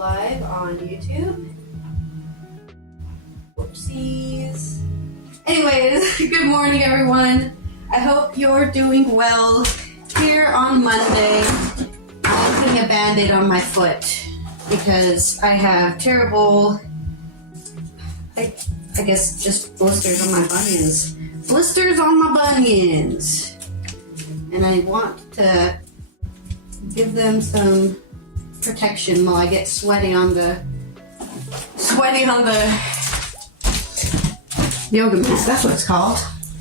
live on YouTube. Whoopsies. Anyways, good morning everyone. I hope you're doing well. Here on Monday, I'm putting a band-aid on my foot because I have terrible, I guess just blisters on my bunions. Blisters on my bunions. And I want to give them some protection while I get sweaty on the yoga mat. That's what it's called.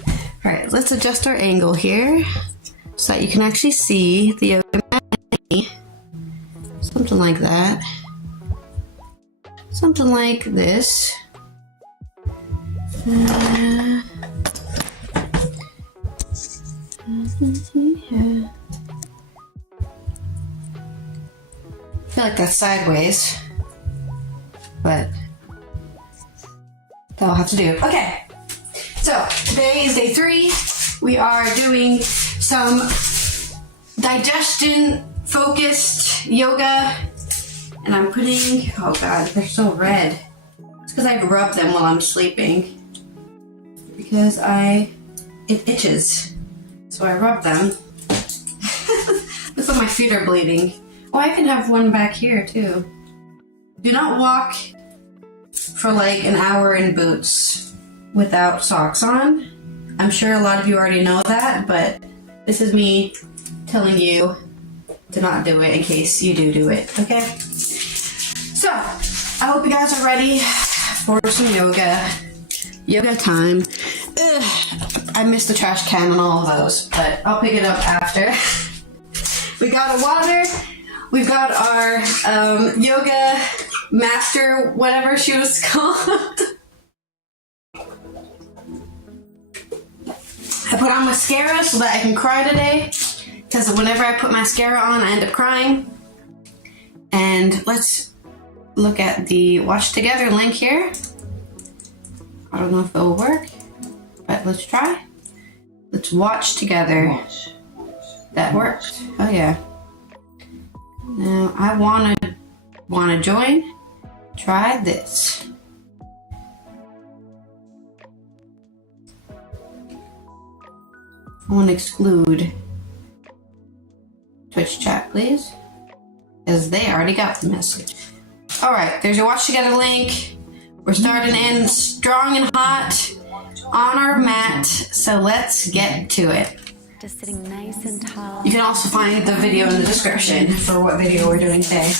All right, let's adjust our angle here so that you can actually see the yoga mat. Something like that. Something like this. Yeah. I feel like that's sideways, but that'll have to do. Okay, so today is day 3. We are doing some digestion focused yoga, and I'm putting, oh god, they're so red. It's because I rub them while I'm sleeping because it itches, so I rub them. Looks like my feet are bleeding. Oh, I can have one back here too. Do not walk for like an hour in boots without socks on. I'm sure a lot of you already know that, but this is me telling you to not do it in case you do it, okay? So, I hope you guys are ready for some yoga. Yoga time. Ugh, I missed the trash can on all of those, but I'll pick it up after. We got a water. We've got our yoga master, whatever she was called. I put on mascara so that I can cry today, because whenever I put mascara on, I end up crying. And let's look at the Watch Together link here. I don't know if it'll work, but let's try. Let's watch together. That worked. Oh yeah. Now I wanna join. Try this. I want to exclude Twitch chat, please, as they already got the message. All right, there's your Watch Together link. We're starting in strong and hot on our mat, so let's get to it. Just sitting nice and tall. You can also find the video in the description for what video we're doing today.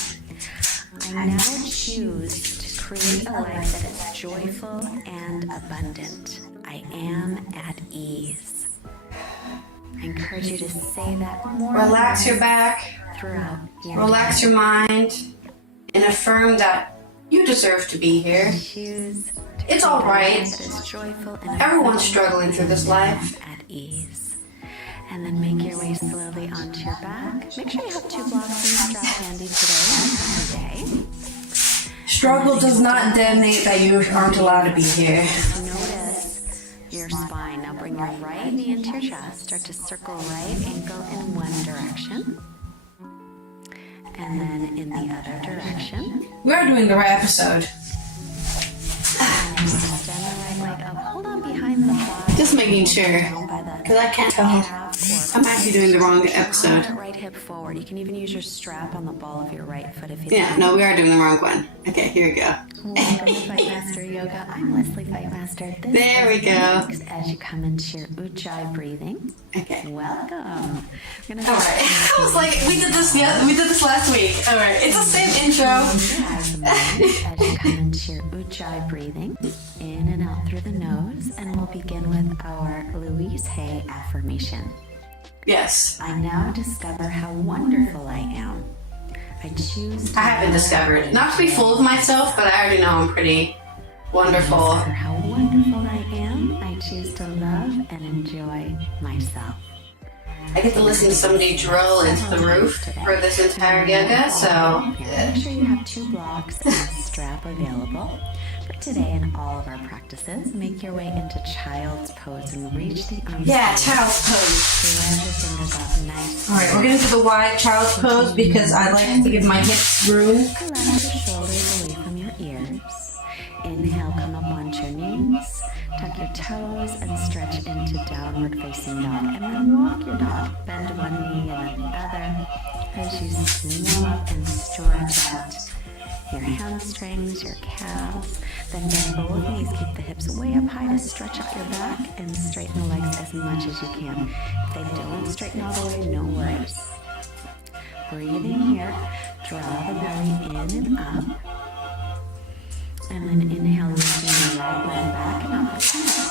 I now choose to create a life that is joyful and abundant. I am at ease. I encourage you to say that more. Relax your back, throughout your relax your mind, and affirm that you deserve to be here. Choose It's all right. that is joyful and Everyone's struggling through this life. at ease. And then make your way slowly onto your back. Make sure you have 2 blocks in your strap handy today. Struggle does not designate that you aren't allowed to be here. Notice your spine. Now bring your right knee into your chest. Start to circle right ankle in one direction. And then in the other direction. We are doing the right episode. And extend the right leg up. Hold on behind the thigh. Just making sure, because I can't tell. I'm actually doing the wrong episode. Right hip forward. You can even use your strap on the ball of your right foot if you Yeah, no, we are doing the wrong one. Okay, here we go. Welcome to Fight Master Yoga. I'm Leslie Fight Master. There we go. As you come into your Ujjayi breathing. Okay. Welcome. All right. I was like, we did this last week. All right, it's the same intro. As you come into your Ujjayi breathing, in and out through the nose, and we'll begin with our Louise Hay affirmation. Yes. I now discover how wonderful I am. I choose to I haven't discovered. Not to be full of myself, but I already know I'm pretty wonderful. discover how wonderful I am. I choose to love and enjoy myself. I get to listen to somebody drill into the roof for this entire yoga, so Make sure you have 2 blocks and a strap available. For today and all of our practices, make your way into child's pose and reach the arms. yeah, child's pose. Spread your fingers out nice. Alright, we're gonna do the wide child's pose because I like to give my hips room. Relax your shoulders away from your ears. Inhale, come up onto your knees. Tuck your toes and stretch into downward facing dog. And then walk your dog. Bend one knee and then the other as you swing up and stretch out your hamstrings, your calves. Then bend both knees. Keep the hips way up high to stretch up your back and straighten the legs as much as you can. If they don't straighten all the way, no worries. Breathing here. Draw the belly in and up. And then inhale, lifting the right leg back and up.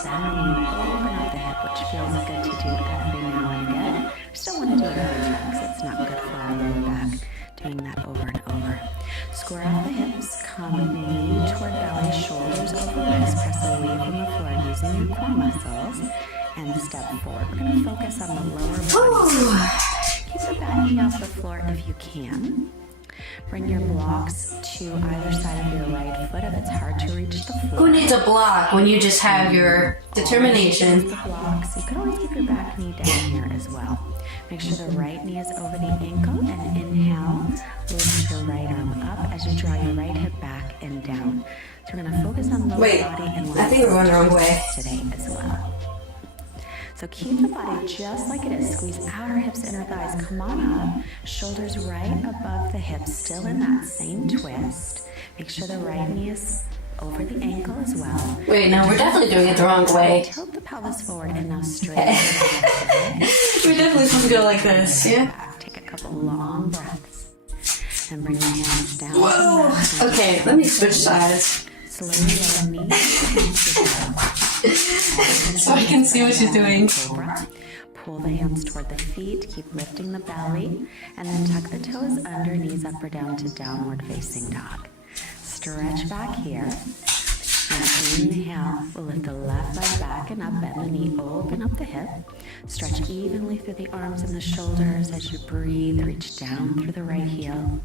Bend the knee, open up the hip, which feels good to do every now and again. Just don't want to do it every time because it's not good for our lower back. Doing that over and over. Square off the hips, come knee toward belly, shoulders over legs, press away from the floor using your core muscles, and step forward. We're going to focus on the lower body. Keep the back knee off the floor if you can. Bring your blocks to either side of your right foot if it's hard to reach the floor. Who needs a block when you just have your determination? The blocks. You can always keep your back knee down here as well. Make sure the right knee is over the ankle and inhale. Lift your right arm up as you draw your right hip back and down. So we're going to focus on lower body and I think we're going the wrong way today as well. So keep the body just like it is. Squeeze outer hips, inner thighs. Come on up. Shoulders right above the hips, still in that same twist. Make sure the right knee is over the ankle as well. Wait, no, we're definitely doing it the wrong way. Tilt the pelvis forward and now straight. We're definitely supposed to go like this, yeah? Take a couple long breaths and bring the hands down. Whoa! Okay, let me switch sides. Slowly lower knees. So I can see what she's doing. Cobra. Pull the hands toward the feet, keep lifting the belly, and then tuck the toes under, knees up or down to downward facing dog. Stretch back here. And inhale, we'll lift the left leg back and up, bend the knee, open up the hip. Stretch evenly through the arms and the shoulders as you breathe, reach down through the right heel.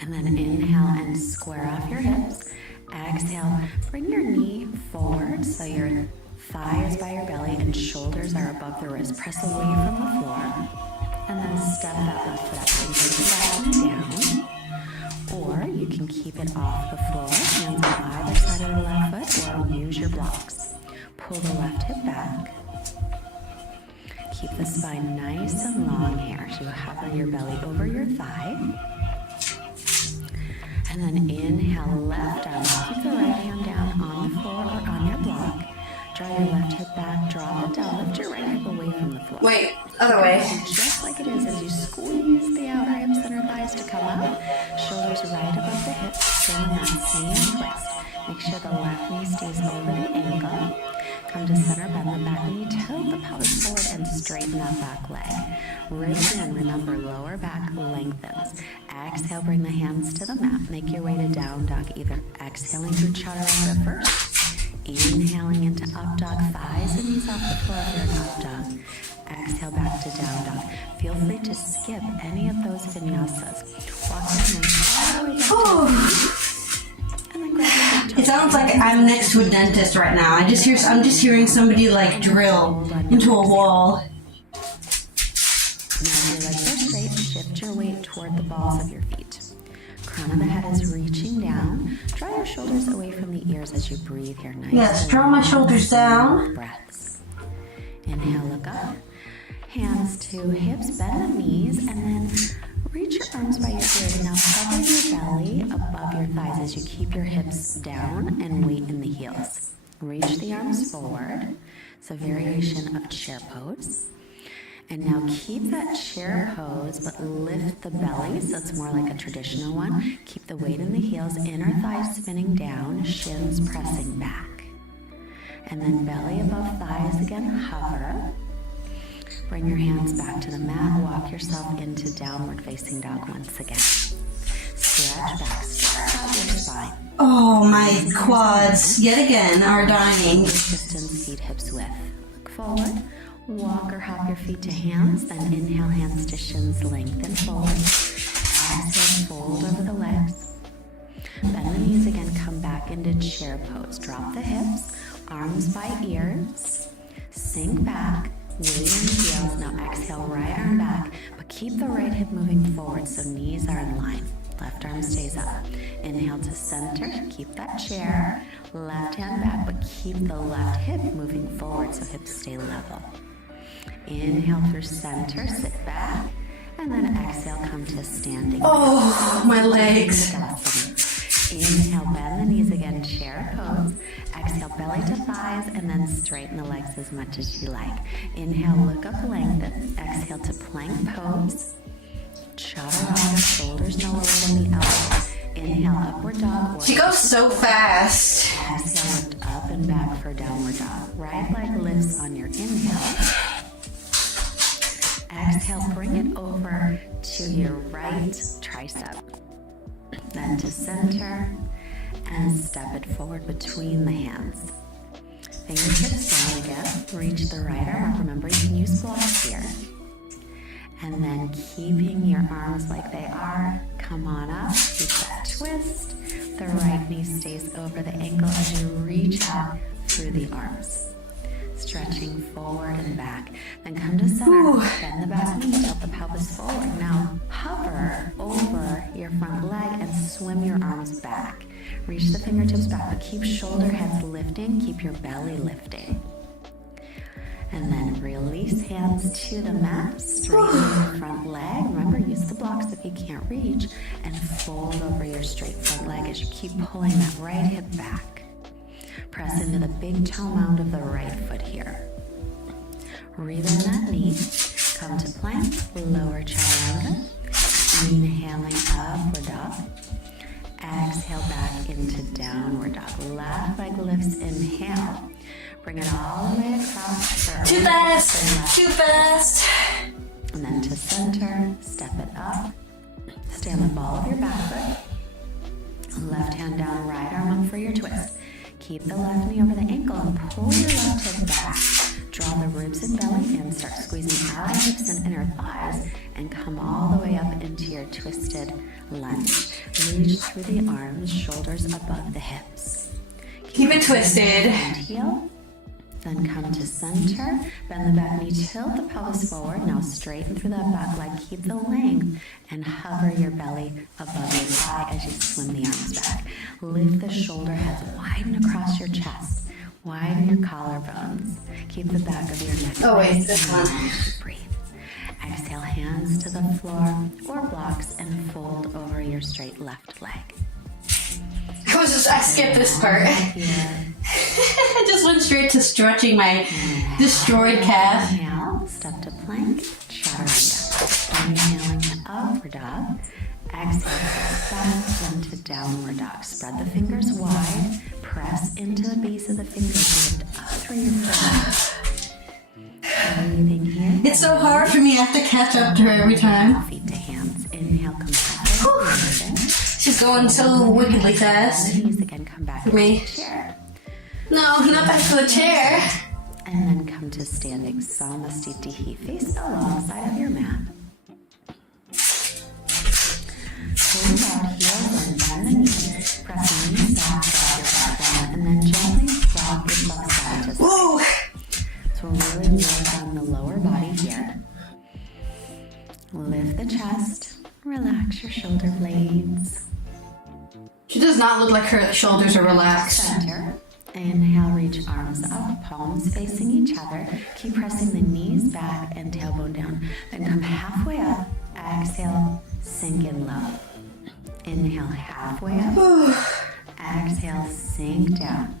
And then inhale and square off your hips. Exhale, bring your knee forward so your thigh is by your belly and shoulders are above the wrist. Press away from the floor. And then step that left foot up and take the back knee down. Or you can keep it off the floor, hands on either side of the left foot, or use your blocks. Pull the left hip back. Keep the spine nice and long here. So you hover your belly over your thigh. And then inhale, left arm. Keep the right hand down on the floor or on your block. Draw your left hip back, drop it down, lift your right hip away from the floor. Wait, other way. Just like it is as you squeeze the outer hips, inner thighs to come up. Shoulders right above the hips, still in that same twist. Make sure the left knee stays over the ankle. Come to center, bend the back knee, tilt the pelvis forward and straighten that back leg. Ribs in, remember lower back lengthens. Exhale, bring the hands to the mat. Make your way to down dog, either exhaling through chaturanga first. Inhaling into up dog, thighs and knees off the floor if you're in up dog. Exhale back to down dog. Feel free to skip any of those vinyasas. Walk the hands all the way back and then grab your It sounds like I'm next to a dentist right now. I'm just hearing somebody like drill into a wall. Now your legs are straight, shift your weight toward the balls of your feet. Crown of the head is reaching down. Draw your shoulders away from the ears as you breathe here. Nice. Yes, draw my shoulders down. Breaths. Inhale, look up. Hands to hips, bend the knees, and then reach your arms by your ears. Now cover your belly above your thighs as you keep your hips down and weight in the heels. Reach the arms forward. It's a variation of chair pose. And now keep that chair pose, but lift the belly so it's more like a traditional one. Keep the weight in the heels, inner thighs spinning down, shins pressing back. And then belly above thighs again, hover. Bring your hands back to the mat, walk yourself into downward facing dog once again. Stretch back, stretch out your spine. Oh, my quads, yet again, are dying. Distance, feet hips width. Look forward. Walk or hop your feet to hands, then inhale hands to shins, lengthen forward. Exhale, fold over the legs. Bend the knees again, come back into chair pose. Drop the hips, arms by ears. Sink back, weight in the heels. Now exhale, right arm back, but keep the right hip moving forward so knees are in line. Left arm stays up. Inhale to center, keep that chair. Left hand back, but keep the left hip moving forward so hips stay level. Inhale through center, sit back, and then exhale, come to standing. Oh, my legs. Inhale, bend the knees again, chair pose. Exhale, belly to thighs, and then straighten the legs as much as you like. Inhale, look up, lengthen. Exhale to plank pose. Chaturanga, shoulders no lower than the elbows. Inhale, upward dog. She goes so fast. Exhale, lift up and back for downward dog. Right leg lifts on your inhale. Exhale, bring it over to your right tricep. Then to center and step it forward between the hands. Fingertips down again. Reach the right arm up. Remember, you can use blocks here. And then keeping your arms like they are, come on up. Keep that twist. The right knee stays over the ankle as you reach out through the arms. Stretching forward and back. Then come to center. Ooh. Bend the back knee, tilt the pelvis forward. Now hover over your front leg and swim your arms back. Reach the fingertips back, but keep shoulder heads lifting. Keep your belly lifting. And then release hands to the mat. Straighten your front leg. Remember, use the blocks if you can't reach. And fold over your straight front leg as you keep pulling that right hip back. Press into the big toe mound of the right foot here. Breathe in that knee. Come to plank. Lower chaturanga. Inhaling upward dog. Exhale back into downward dog. Left leg lifts. Inhale. Bring it all the way across. Too fast. Too fast. And then to center. Step it up. Stay on the ball of your back foot. Left hand down. Right arm up for your twist. Keep the left knee over the ankle and pull your left hip back. Draw the ribs and belly in. Start squeezing out hips and inner thighs and come all the way up into your twisted lunge. Reach through the arms, shoulders above the hips. Keep it twisted. And heel. Then come to center. Bend the back knee, tilt the pelvis forward. Now straighten through that back leg. Keep the length and hover your belly above your thigh as you swim the arms back. Lift the shoulder heads, widen across your chest. Widen your collarbones. Keep the back of your neck. Oh wait, this one. Breathe. Exhale, hands to the floor or blocks and fold over your straight left leg. I skipped this part. I just went straight to stretching my destroyed calf. Inhale, step to plank, chaturanga. Inhaling to upward dog. Exhale, back into downward dog. Spread the fingers wide. Press into the base of the fingers. Lift up through your forearms. Breathing here. It's so hard for me. I have to catch up to her every time. Feet to hands. Inhale, come back. She's going so wickedly fast. Knees again, come back For me. to the chair. No, not back to the chair. And then come to standing Samastitihi. Face alongside of your mat. Pull out heels and bend the knees. Press the knees back, drop your back down, and then gently rock yourself side to side. Woo! So really work on the lower body here. Lift the chest. Relax your shoulder blades. She does not look like her shoulders are relaxed. Center. Inhale, reach arms up, palms facing each other. Keep pressing the knees back and tailbone down. Then come halfway up. Exhale, sink in low. Inhale, halfway up. Exhale, sink down.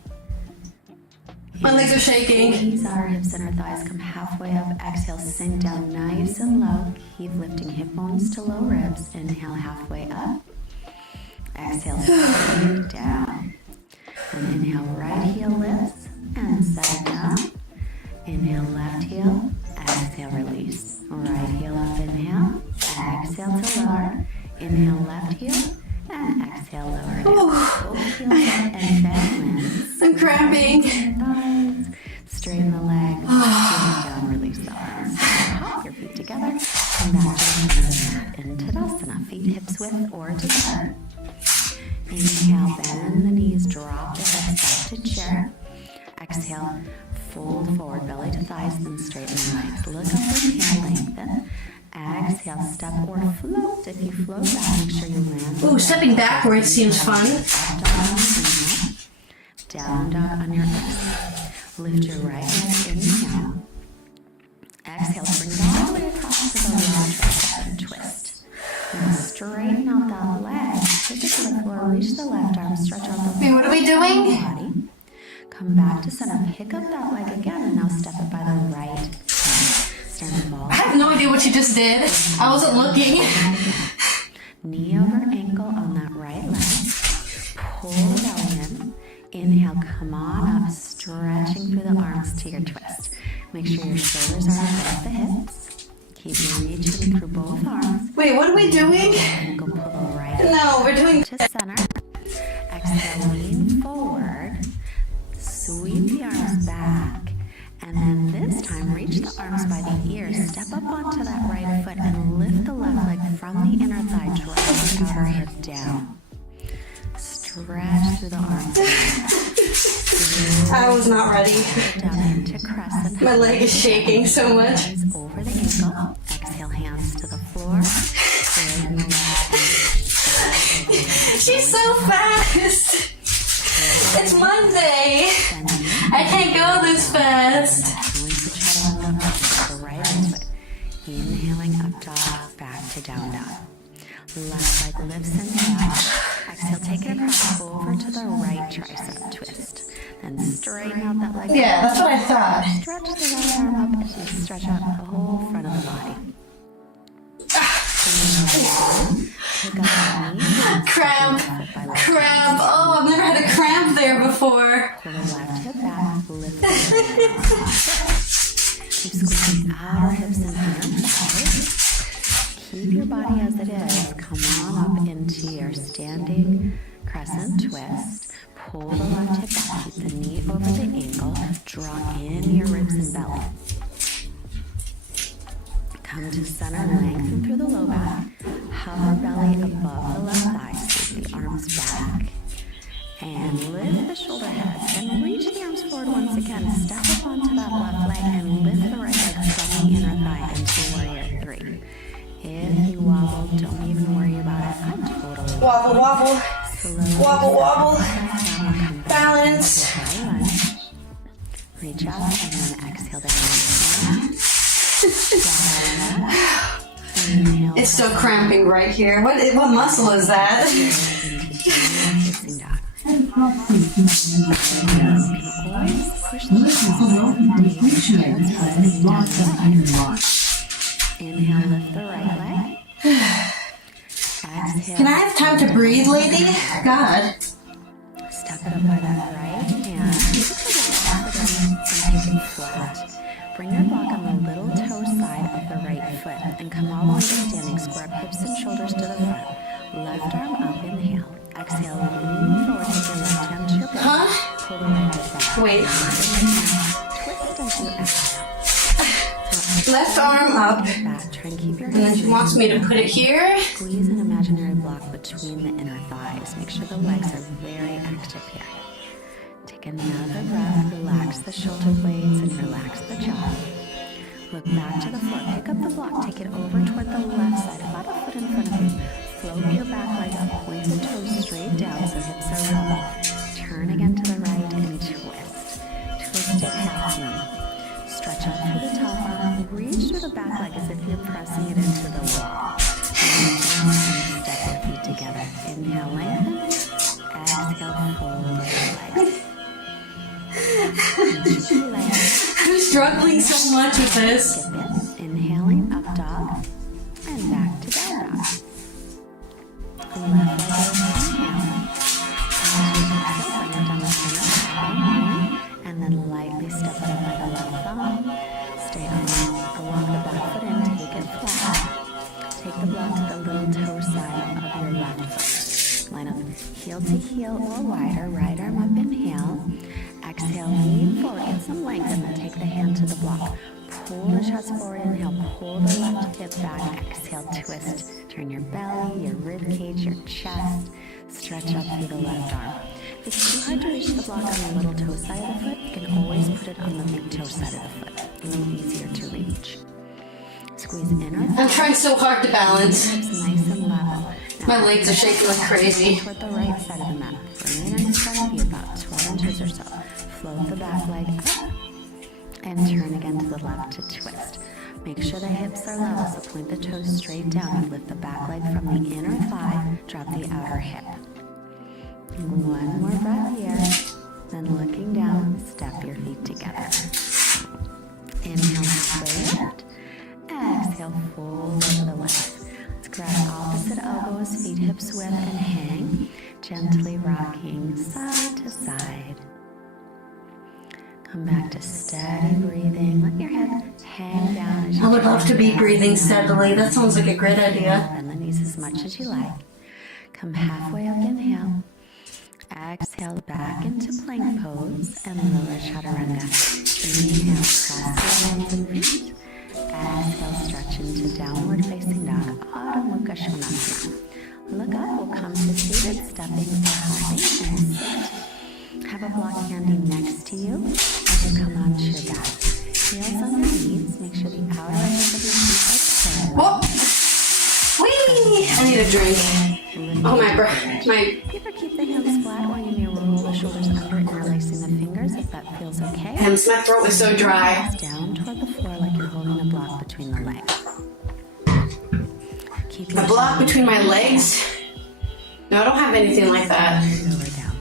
My legs are shaking. Squeeze our hips and our thighs. Come halfway up. Exhale, sink down nice and low. Keep lifting hip bones to low ribs. Inhale, halfway up. Exhale, sink down. And inhale, right heel lifts and set it down. Inhale, left heel. Exhale, release. Right heel up, inhale. Exhale to lower. Inhale, left heel. And exhale, lower down. Both heels up and back. I'm cramping. Thighs. Straighten the leg. Heel down, release. Come back to the center of the mat into Tadasana, feet hips width or together. Inhale, bend the knees, drop the hips back to chair. Exhale, fold forward, belly to thighs, then straighten the legs. Look up, inhale, lengthen. Exhale, step or float. If you float back, make sure you land. Ooh, stepping backwards seems fun. Up dog on your inhale. Down dog on your exhale. Lift your right leg, inhale. Exhale, bring it all the way across to the left tricep and twist. Now straighten out that leg. Take it to the floor, reach the left arm, stretch out the Wait, what are we doing? body. Come back to center, pick up that leg again, and now step it by the right hand. Stand tall. I have no idea what you just did. I wasn't looking. Knee over ankle on that right leg. Pull the belly in. Inhale, come on up, stretching through the arms to your twist. Make sure your shoulders are above the hips. Keep reaching through both arms. Wait, what are we doing? Ankle pull the right No, we're doing... to center. Exhale, lean forward. Sweep the arms back. And then this time, reach the arms by the ears. Step up onto that right foot and lift the left leg from the inner thigh. Drag the outer hip down. Stretch through the arms. I was not ready. Down into crescent. My leg is shaking so much. Hands over the ankle. Exhale, hands to the floor. Straighten the left ankle. She's so fast. It's Monday. I can't go this fast. The right foot. Inhaling up dog, back to down dog. Left leg lifts and down. Exhale, take it across over to the right tricep twist. Then straighten out that leg. Yeah, that's what I thought. Stretch the right arm up as you stretch out the whole front of the body. Pick up the knee. Cramp. Cramp. Oh, I've never had a cramp there before. Pull the left hip back. Lift the right arm. Keep squeezing outer hips and inner thighs. Keep your body as it is. Come on up into your standing crescent twist. Pull the left hip back. Keep the knee over the ankle. Draw in your ribs and belly. Come to center, lengthen through the low back. Hover belly above the left thigh. Sweep the arms back. And lift the shoulder heads. And reach the arms forward once again. Step up onto that left leg and lift the right leg from the inner thigh into warrior three. If you wobble, don't even worry about it. I'm totally Wobble, wobble. slowly Wobble, wobble. come back. Balance. Reach up and then exhale down. Inhale. It's still cramping right here. What muscle is that? Inhale, lift the right leg. Exhale. Can I have time to breathe, lady? God. Step it up by that right hand. And take it flat. Bring your block on the little toe side of the right foot and come all the way to standing. Square up hips and shoulders to the front. Left arm up, inhale. Exhale, lean forward, take your left hand to your back. Huh? Pull the right hip back. Wait. Twist as you exhale. Left arm up. Back. Try and keep your And then hands. she wants me to put it here. Squeeze an imaginary block between the inner thighs. Make sure the legs are very active here. Take another breath. Relax the shoulder blades and relax the jaw. Look back to the floor. Pick up the block. Take it over toward the left side, about a foot in front of you. Float your back leg up. Point the toes straight down so hips are level. Turn again to the right and twist. Twist it half moon. Stretch out through the top arm. Reach through the back leg as if you're pressing it into the wall. And step your feet together. Inhale, lengthen. Exhale, fold the legs. I'm struggling so much with this. Skip it. Inhaling, up dog. And back to down dog. And left leg up, inhale. As you exhale, bring it down the center. And then lightly step it up by the left thumb. Stay along the back foot and take it flat. Take the block to the little toe side of your left foot. Line up heel to heel or wider. Right arm up, inhale. Exhale, lean forward, get some length, and then take the hand to the block. pull the chest forward. Inhale, pull the left hip back. Exhale, twist. Turn your belly, your rib cage, your chest. Stretch up through the left arm. If it's too hard to reach the block on the little toe side of the foot, you can always put it on the big toe side of the foot. A little easier to reach. Squeeze inner thigh. I'm trying so hard to balance. Hips nice and level. My legs are shaking like crazy. Toward the right side of the mat. Bring it in front of you about 12 inches or so. Float the back leg up and turn again to the left to twist. Make sure the hips are level, so point the toes straight down and lift the back leg from the inner thigh, drop the outer hip. One more breath here, then looking down, step your feet together. Inhale, halfway lift. Exhale, fold over the legs. Let's grab opposite elbows, feet hips width, and hang, gently rocking side to side. Come back to steady breathing. Let your head hang down as you I would love to be breathing steadily. That sounds like a great idea. Bend the knees as much as you like. Come halfway up, inhale. Exhale back into plank pose and lower chaturanga. Inhale, cross your hands and feet. Exhale, stretch into downward facing dog, Adho Mukha Svanasana. Look up, we'll come to seated, stepping or hopping, and sit. Have a block handy next to you as you come onto your back. Heels on your knees, make sure the outer edges of your feet are parallel. Whoa! Whee! I need a drink. Oh, my breath. Either keep the hands flat or you may roll the shoulders under, interlacing the fingers if that feels okay. My throat is so dry. Down toward the floor like you're holding a block between the legs. Keep A block between my legs? No, I don't have anything like that. Lower down.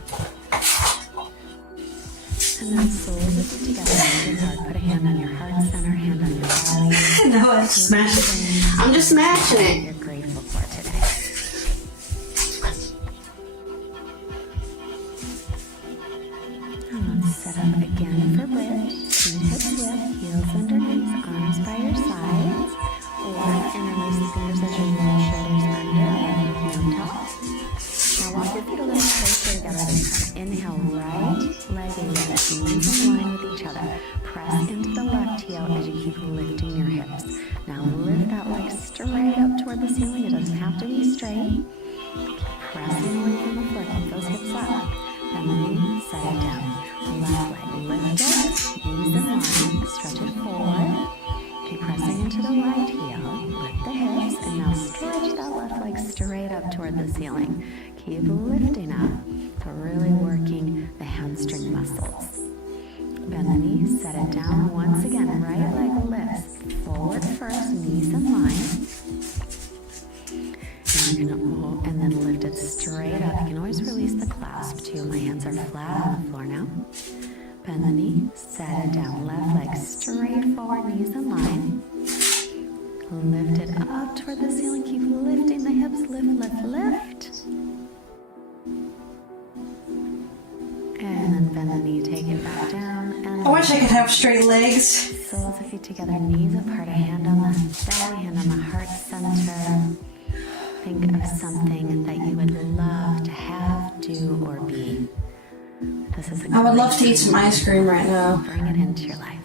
And then slowly lift it together. Really hard. Put a hand on your heart center, hand on your belly. No, I'm smashing it. I'm just smashing it. You're grateful for today. And let's set up again for bridge. Feet hips width, heels underneath, arms by your sides, or interlace the fingers as you roll shoulders under, looking on top. Now walk your feet a little closer together this time. Inhale, right leg lifts, knees in line with each other. Press into the left heel as you keep lifting your hips. Now lift that leg straight up toward the ceiling. It doesn't have to be straight. Keep pressing away from the floor. Keep those hips up. And then set it down. Left leg lift it, knees in line, stretch it forward. Keep pressing into the right heel. Lift the hips, and now stretch that left leg straight up toward the ceiling. Keep lifting up, so really working the hamstring muscles. Bend the knees, set it down. Once again, right leg lifts. Forward first, knees in line. And then lift it straight up. You can always release the clasp too. My hands are flat on the floor now. Bend the knee, set it down. Left leg straight forward, knees in line. Lift it up toward the ceiling. Keep lifting the hips. Lift, lift, lift. And then bend the knee, take it back down. And I wish I could have straight legs. soles of feet together, knees apart, a hand on the belly, hand on the heart center. Think of something that you would love to have, do, or be. This is I would love to eat some ice cream right now. Bring it into your life.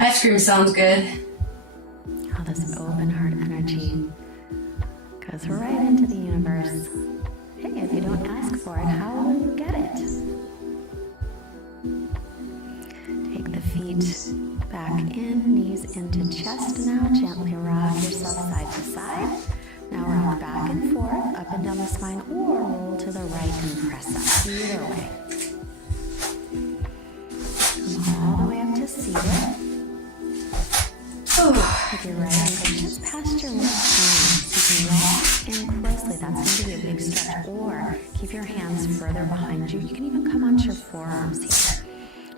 Ice cream sounds good. All this open heart energy goes right into the universe. Hey, if you don't ask for it, how will you get it? Take the feet back in, knees into chest now. Gently rock yourself side to side. Now rock back and forth, up and down the spine, or roll to the right and press up. Either way. Come all the way up to seated. With your right ankle just past your left knee. You can rock in closely. That's going to be a big stretch. Or keep your hands further behind you. You can even come onto your forearms here.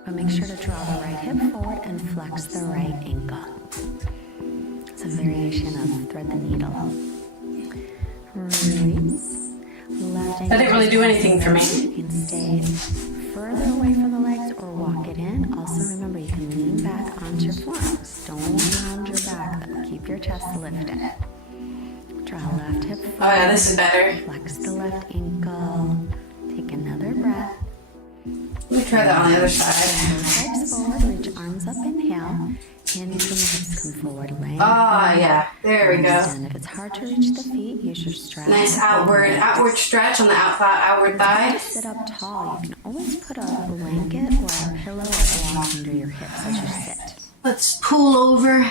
But make sure to draw the right hip forward and flex the right ankle. It's a variation of thread the needle. Release. Left ankle. That didn't really do anything for me. You can stay further away from the legs or walk it in. Also remember, you can lean back onto your forearms. Don't round your back. Keep your chest lifted. Draw left hip forward. Oh yeah, this is better. Flex the left ankle. Take another breath. Let me try that on the other side. Hips forward, reach arms up, inhale. Hinge when the hips come forward, lengthen. Ah, yeah. There we go. And if it's hard to reach the feet, use your strap. Nice outward stretch on the outward thigh. Sit up tall. You can always put a blanket or a pillow or block under your hips as you sit. Let's pull over.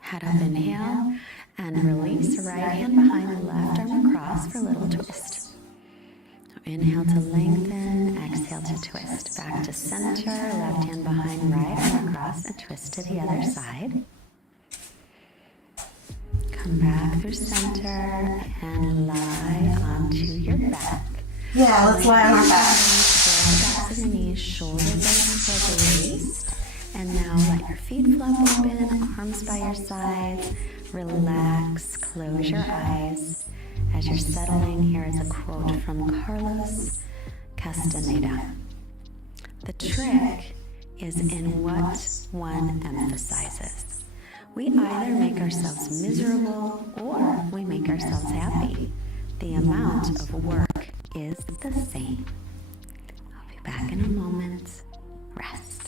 Head up, inhale, and release. Right hand behind the left arm across for a little twist. So inhale to lengthen, exhale to twist. Back to center, left hand behind right arm across, and twist to the other side. Come back through center and lie onto your back. Yeah, let's lie on our back. Backs of the knees, shoulder blades toward the waist. And now let your feet flap open, arms by your sides. Relax, close your eyes. As you're settling, here is a quote from Carlos Castaneda. The trick is in what one emphasizes. We either make ourselves miserable or we make ourselves happy. The amount of work is the same. I'll be back in a moment. Rest.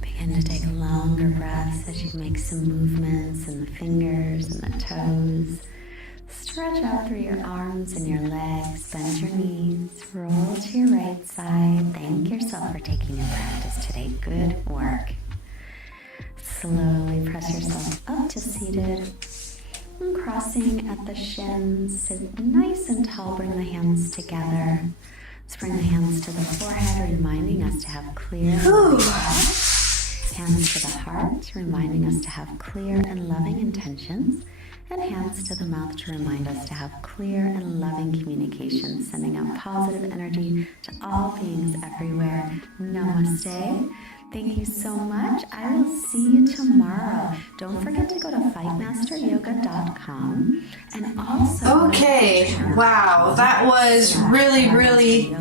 Begin to take longer breaths as you make some movements in the fingers and the toes. Stretch out through your arms and your legs, bend your knees, roll to your right side. Thank yourself for taking your practice today. Good work. Slowly press yourself up to seated. And crossing at the shins, sit nice and tall, bring the hands together. Let's bring the hands to the forehead, reminding us to have clear hands to the heart, reminding us to have clear and loving intentions, and hands to the mouth to remind us to have clear and loving communication, sending out positive energy to all beings everywhere. Namaste. Thank you so much. I will see you tomorrow. Don't forget to go to fightmasteryoga.com and also... Okay, wow, that was really, really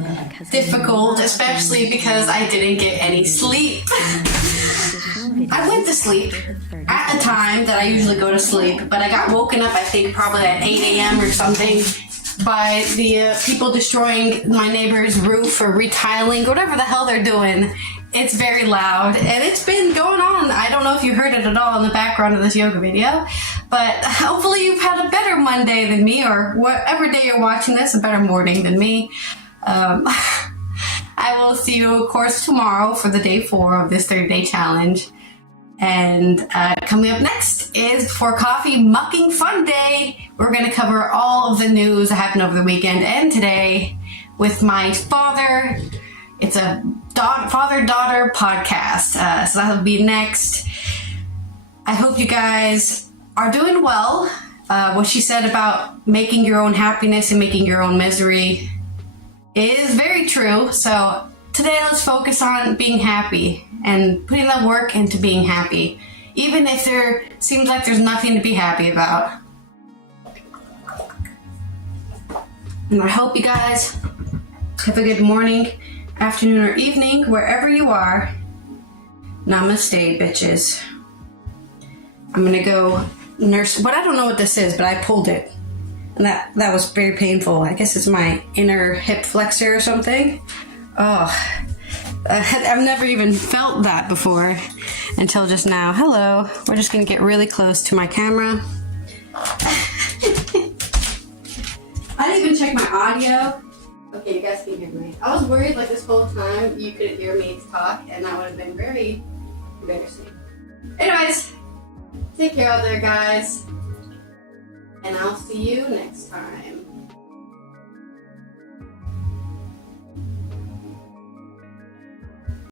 difficult, especially because I didn't get any sleep. I went to sleep at a time that I usually go to sleep, but I got woken up, I think, probably at 8 a.m. or something by the people destroying my neighbor's roof or retiling, whatever the hell they're doing. It's very loud, and it's been going on. I don't know if you heard it at all in the background of this yoga video, but hopefully you've had a better Monday than me, or whatever day you're watching this, a better morning than me. I will see you, of course, tomorrow for the day 4 of this 30-day challenge. And coming up next is Before Coffee Mucking Fun Day. We're going to cover all of the news that happened over the weekend and today with my father. It's a father-daughter podcast, so that'll be next. I hope you guys are doing well. What she said about making your own happiness and making your own misery is very true. So today let's focus on being happy and putting that work into being happy, even if there seems like there's nothing to be happy about. And I hope you guys have a good morning, afternoon, or evening, wherever you are. Namaste, bitches. I'm gonna go nurse, but I don't know what this is, but I pulled it. And that was very painful. I guess it's my inner hip flexor or something. Oh, I've never even felt that before until just now. Hello. We're just gonna get really close to my camera. I didn't even check my audio. Okay, you guys can hear me. I was worried like this whole time you could hear me talk, and that would have been very embarrassing. Anyways, take care out there, guys. And I'll see you next time.